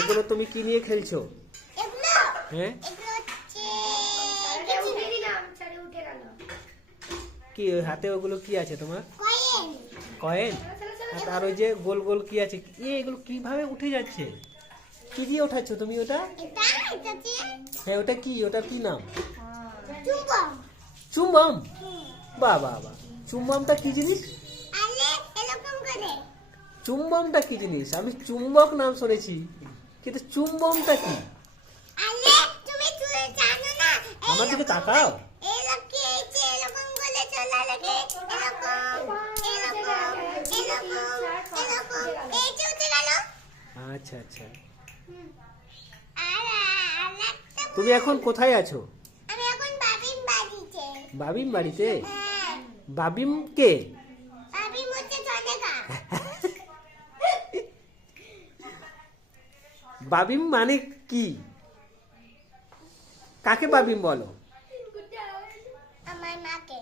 এগুলো তুমি কি নিয়ে খেলছো? হ্যাঁ, কি ওই হাতে ওগুলো কি আছে তোমার? কয়েন। আর ওই যে গোল গোল কি আছে? এগুলো কিভাবে উঠে যাচ্ছে? কি দিয়ে ওঠাচ্ছ তুমি ওটা? হ্যাঁ, ওটা কি? ওটা কি নাম? চুম্বম। বাহ বাহ বাহ, চুম্বমটা কি জিনিস? চুম্বমটা কি জিনিস? আমি চুম্বক নাম শুনেছি, কিন্তু চুম্বমটা কি? আমার দিকে তাকাও। আচ্ছা আচ্ছা, তুমি এখন কোথায় আছো? বাবিম বাড়িতে। বাবিম কে? বাবিম মানে কি? কাকে বাবিম বলো? আমার মাকে।